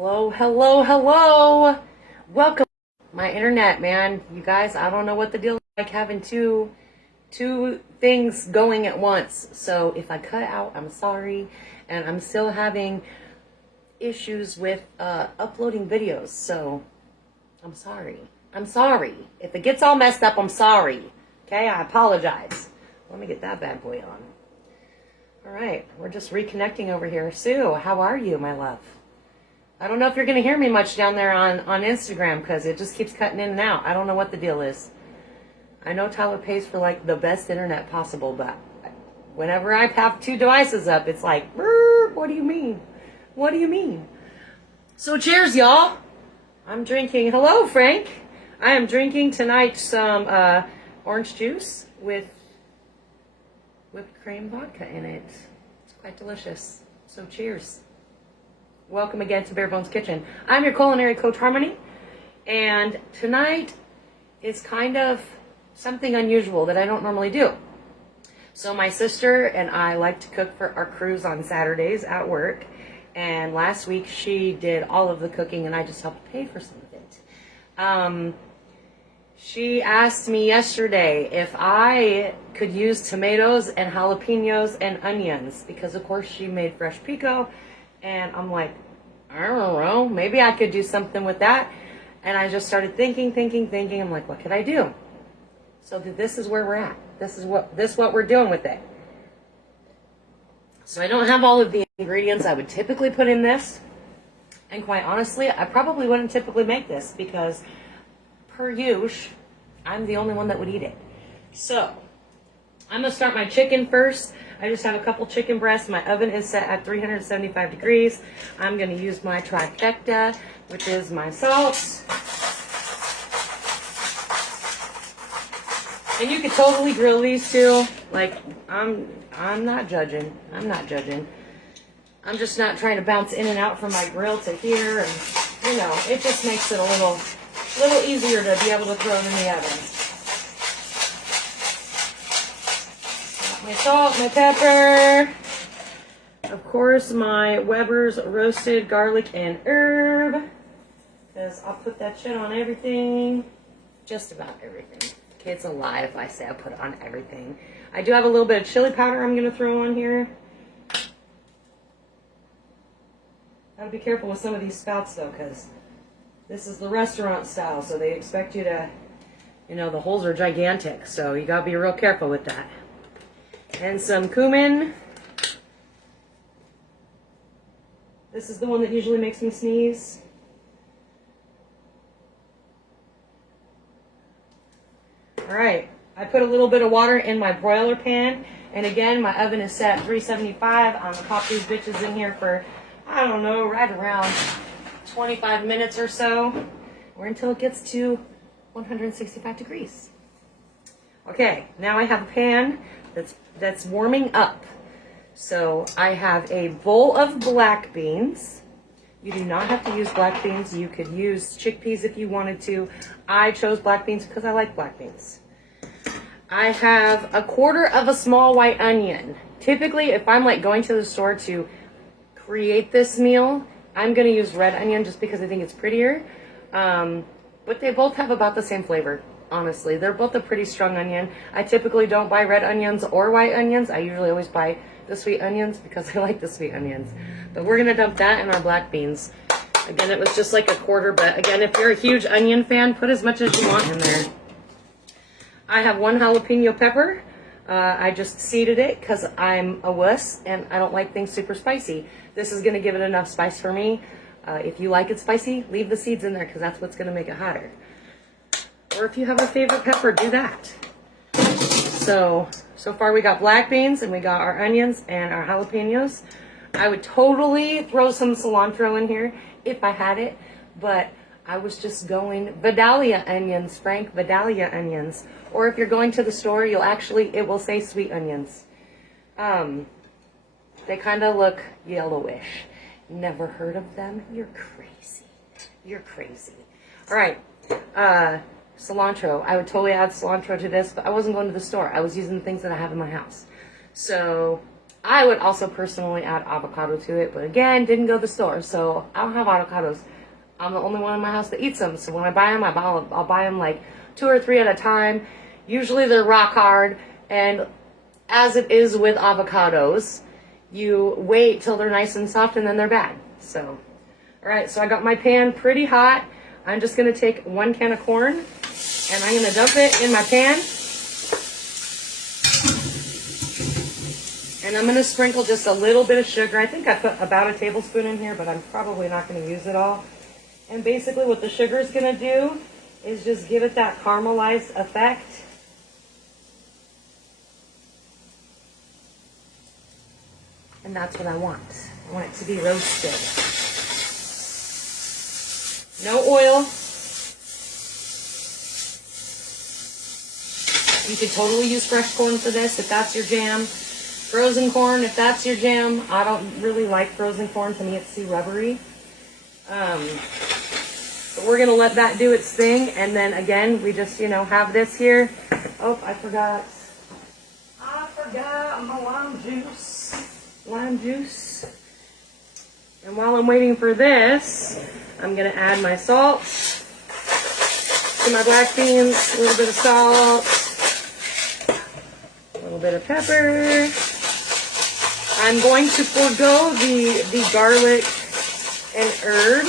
Hello, hello, hello. Welcome. My internet, man. You guys, I don't know what the deal is like having two things going at once. So if I cut out, I'm sorry. And I'm still having issues with uploading videos. So I'm sorry. I'm sorry. If it gets all messed up, I'm sorry. Okay, I apologize. Let me get that bad boy on. All right, we're just reconnecting over here. Sue, how are you, my love? I don't know if you're going to hear me much down there on Instagram because it just keeps cutting in and out. I don't know what the deal is. I know Tyler pays for like the best internet possible, but whenever I have two devices up, it's like, what do you mean? What do you mean? So cheers, y'all. I'm drinking, hello, Frank. I am drinking tonight some orange juice with whipped cream vodka in it. It's quite delicious. So cheers. Welcome again to Bare Bones Kitchen. I'm your culinary coach, Harmony, and tonight is kind of something unusual that I don't normally do. So my sister and I like to cook for our crews on Saturdays at work, and last week she did all of the cooking and I just helped pay for some of it. She asked me yesterday if I could use tomatoes and jalapenos and onions because of course she made fresh pico. And I'm like, I don't know, maybe I could do something with that. And I just started thinking. I'm like, what could I do? So this is where we're at. This is what we're doing with it. So I don't have all of the ingredients I would typically put in this. And quite honestly, I probably wouldn't typically make this because per usual, I'm the only one that would eat it. So I'm going to start my chicken first. I just have a couple chicken breasts. My oven is set at 375 degrees. I'm going to use my trifecta, which is my salt. And you could totally grill these too. Like, I'm not judging. I'm not judging. I'm just not trying to bounce in and out from my grill to here. And, you know, it just makes it a little easier to be able to throw it in the oven. My salt, my pepper, of course my Weber's roasted garlic and herb, because I'll put that shit on everything, just about everything. Okay, it's a lie if I say I put it on everything. I do have a little bit of chili powder I'm going to throw on here. Gotta be careful with some of these spouts though, because this is the restaurant style, so they expect you to, you know, the holes are gigantic, so you gotta be real careful with that. And some cumin. This is the one that usually makes me sneeze. Alright, I put a little bit of water in my broiler pan. And again, my oven is set at 375. I'm going to pop these bitches in here for, I don't know, right around 25 minutes or so. Or until it gets to 165 degrees. Okay, now I have a pan that's warming up. So I have a bowl of black beans. You do not have to use black beans. You could use chickpeas if you wanted to. I chose black beans because I like black beans. I have a quarter of a small white onion. Typically, if I'm like going to the store to create this meal, I'm going to use red onion just because I think it's prettier. But they both have about the same flavor. Honestly, they're both a pretty strong onion. I typically don't buy red onions or white onions. I usually always buy the sweet onions because I like the sweet onions. But we're going to dump that in our black beans. Again, it was just like a quarter, but again, if you're a huge onion fan, put as much as you want in there. I have one jalapeno pepper. I just seeded it because I'm a wuss and I don't like things super spicy. This is going to give it enough spice for me. If you like it spicy, leave the seeds in there because that's what's going to make it hotter. Or if you have a favorite pepper, do that. So far we got black beans and we got our onions and our jalapenos. I would totally throw some cilantro in here if I had it, but I was just going Vidalia onions, Frank, Vidalia onions. Or if you're going to the store, it will say sweet onions. They kind of look yellowish. Never heard of them? You're crazy. You're crazy. All right. Cilantro. I would totally add cilantro to this, but I wasn't going to the store. I was using the things that I have in my house. So I would also personally add avocado to it, but again, didn't go to the store, so I don't have avocados. I'm the only one in my house that eats them, so when I buy them, I'll buy them like 2 or 3 at a time. Usually they're rock hard, and as it is with avocados, you wait till they're nice and soft and then they're bad. So, all right, so I got my pan pretty hot. I'm just gonna take 1 can of corn and I'm gonna dump it in my pan. And I'm gonna sprinkle just a little bit of sugar. I think I put about a tablespoon in here, but I'm probably not gonna use it all. And basically what the sugar is gonna do is just give it that caramelized effect. And that's what I want. I want it to be roasted. No oil. You could totally use fresh corn for this if that's your jam. Frozen corn, if that's your jam. I don't really like frozen corn. To me, it's too rubbery. But we're going to let that do its thing. And then, again, we just, have this here. Oh, I forgot my lime juice. And while I'm waiting for this, I'm going to add my salt to my black beans, a little bit of salt, a little bit of pepper. I'm going to forego the garlic and herb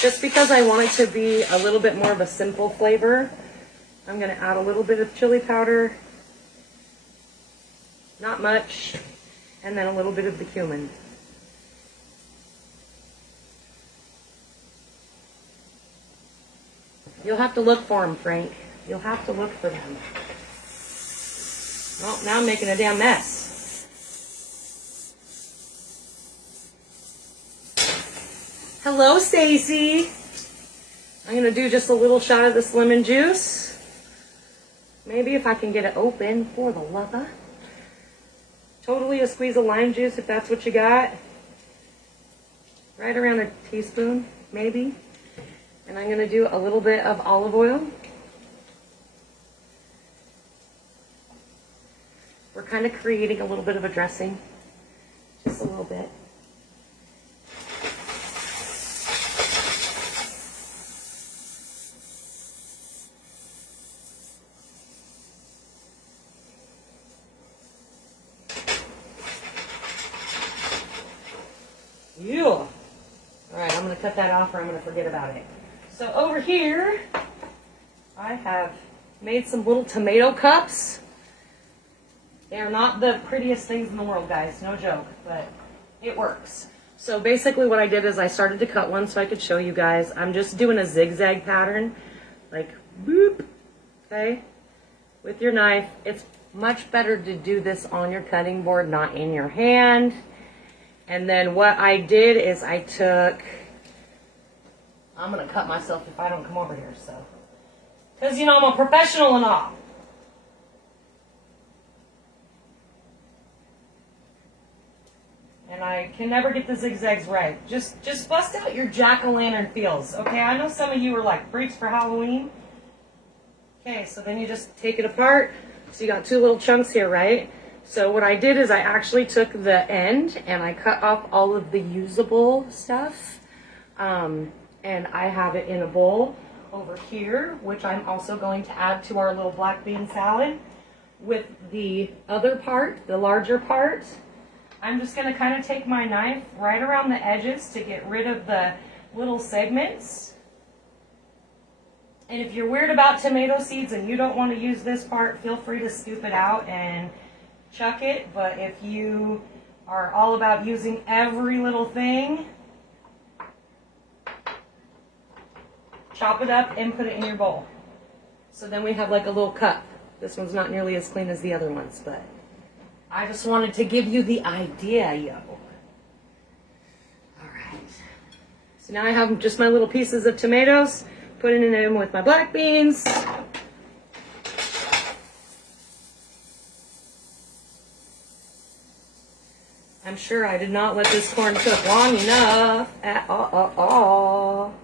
just because I want it to be a little bit more of a simple flavor. I'm going to add a little bit of chili powder, not much, and then a little bit of the cumin. You'll have to look for them, Frank. You'll have to look for them. Well, now I'm making a damn mess. Hello, Stacy. I'm going to do just a little shot of this lemon juice. Maybe if I can get it open for the lover. Totally a squeeze of lime juice if that's what you got. Right around a teaspoon, maybe. And I'm going to do a little bit of olive oil. We're kind of creating a little bit of a dressing. Just a little bit. Yeah. All right, I'm going to cut that off or I'm going to forget about it. So over here, I have made some little tomato cups. They're not the prettiest things in the world, guys. No joke, but it works. So basically what I did is I started to cut one so I could show you guys. I'm just doing a zigzag pattern, like boop, okay, with your knife. It's much better to do this on your cutting board, not in your hand. And then what I did is I took, I'm going to cut myself if I don't come over here, so. Because, I'm a professional and all. And I can never get the zigzags right. Just bust out your jack-o'-lantern feels, okay? I know some of you are like freaks for Halloween. Okay, so then you just take it apart. So you got 2 little chunks here, right? So what I did is I actually took the end and I cut off all of the usable stuff. And I have it in a bowl over here, which I'm also going to add to our little black bean salad. With the other part, the larger part, I'm just going to kind of take my knife right around the edges to get rid of the little segments. And if you're weird about tomato seeds and you don't want to use this part, feel free to scoop it out and chuck it. But if you are all about using every little thing, chop it up and put it in your bowl. So then we have like a little cup. This one's not nearly as clean as the other ones, but I just wanted to give you the idea, yo. All right. So now I have just my little pieces of tomatoes, putting it in with my black beans. I'm sure I did not let this corn cook long enough at all.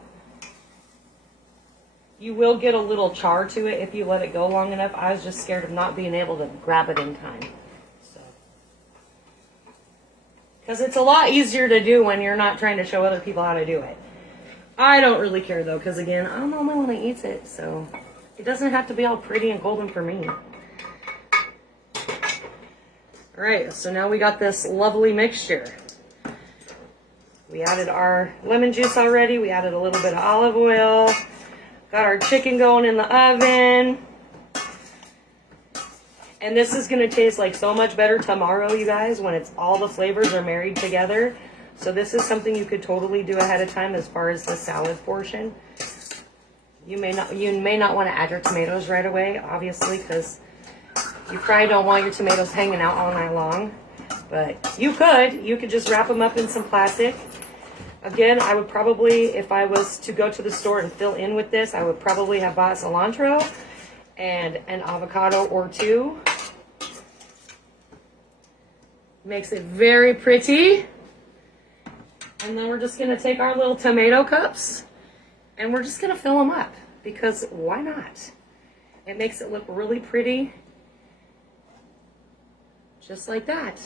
You will get a little char to it if you let it go long enough. I was just scared of not being able to grab it in time. So, Because it's a lot easier to do when you're not trying to show other people how to do it. I don't really care though, because again, I'm the only one that eats it, so it doesn't have to be all pretty and golden for me. All right, so now we got this lovely mixture. We added our lemon juice already. We added a little bit of olive oil. Got our chicken going in the oven. And this is going to taste like so much better tomorrow, you guys, when it's all the flavors are married together. So this is something you could totally do ahead of time as far as the salad portion. You may not want to add your tomatoes right away, obviously, because you probably don't want your tomatoes hanging out all night long. But you could just wrap them up in some plastic. Again, I would probably, if I was to go to the store and fill in with this, I would probably have bought cilantro and an avocado or two. Makes it very pretty. And then we're just going to take our little tomato cups and we're just going to fill them up because why not? It makes it look really pretty. Just like that.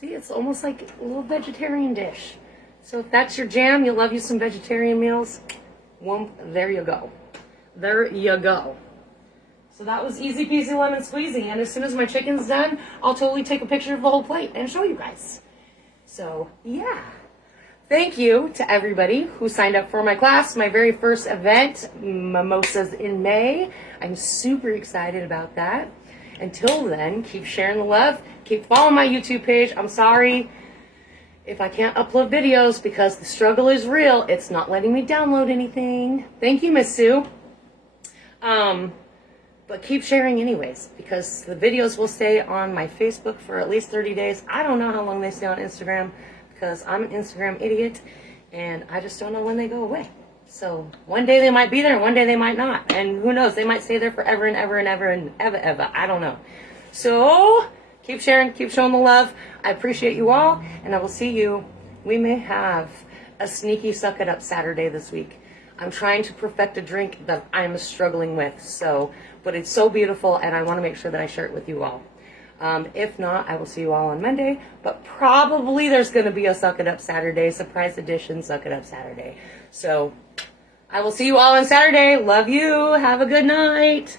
See, it's almost like a little vegetarian dish. So if that's your jam, you love you some vegetarian meals, well, there you go. There you go. So that was easy peasy lemon squeezy. And as soon as my chicken's done, I'll totally take a picture of the whole plate and show you guys. So, yeah. Thank you to everybody who signed up for my class, my very first event, Mimosas in May. I'm super excited about that. Until then, keep sharing the love. Keep following my YouTube page. I'm sorry if I can't upload videos because the struggle is real. It's not letting me download anything. Thank you, Miss Sue. But keep sharing anyways, because the videos will stay on my Facebook for at least 30 days. I don't know how long they stay on Instagram because I'm an Instagram idiot and I just don't know when they go away. So one day they might be there and one day they might not. And who knows, they might stay there forever and ever and ever and ever. I don't know. So keep sharing, keep showing the love. I appreciate you all and I will see you. We may have a sneaky suck it up Saturday this week. I'm trying to perfect a drink that I'm struggling with, but it's so beautiful and I want to make sure that I share it with you all. If not, I will see you all on Monday, but probably there's going to be a Suck It Up Saturday, surprise edition Suck It Up Saturday. So I will see you all on Saturday. Love you. Have a good night.